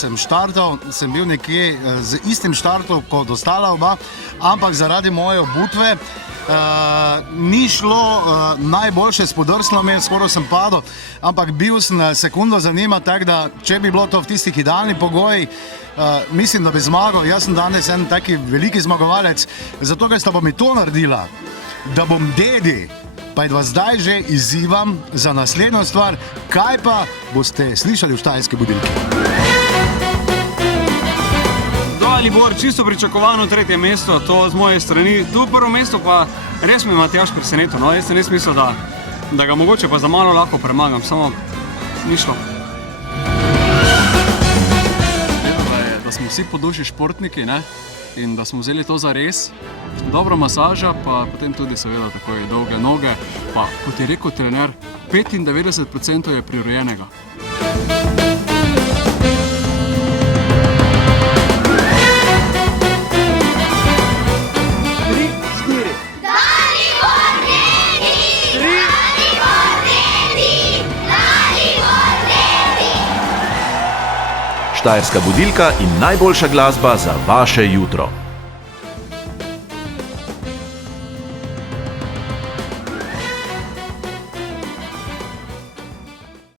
sem štartal, sem bil nekje z istim štartom kot ostala oba, ampak zaradi moje obutve ni šlo najboljše, spodrslo me, skoraj sem padel, ampak bil sem sekundo za njima, tako da če bi bilo to v tistih idealnih pogojih, mislim, da bi zmagal. Jaz sem danes en taki veliki zmagovalec, zato ker sta pa mi to naredila, da bom dedi, pa vas zdaj že izzivam za naslednjo stvar, kaj pa boste slišali v Štajerski budilki. Dalibor, čisto pričakovano tretje mesto, to z moje strani. Tu prvo mesto pa res me Matjaž presenetil. No, jaz sem res mislil, da ga mogoče pa za malo lahko premagam, samo ni šlo. Da smo vsi po duši športniki, ne? In da smo vzeli to za res. Dobra masaža, pa potem tudi seveda takoj dolge noge. Pa, kot je rekel trener, 95% je prirojenega. Štajerska budilka in najboljša glasba za vaše jutro.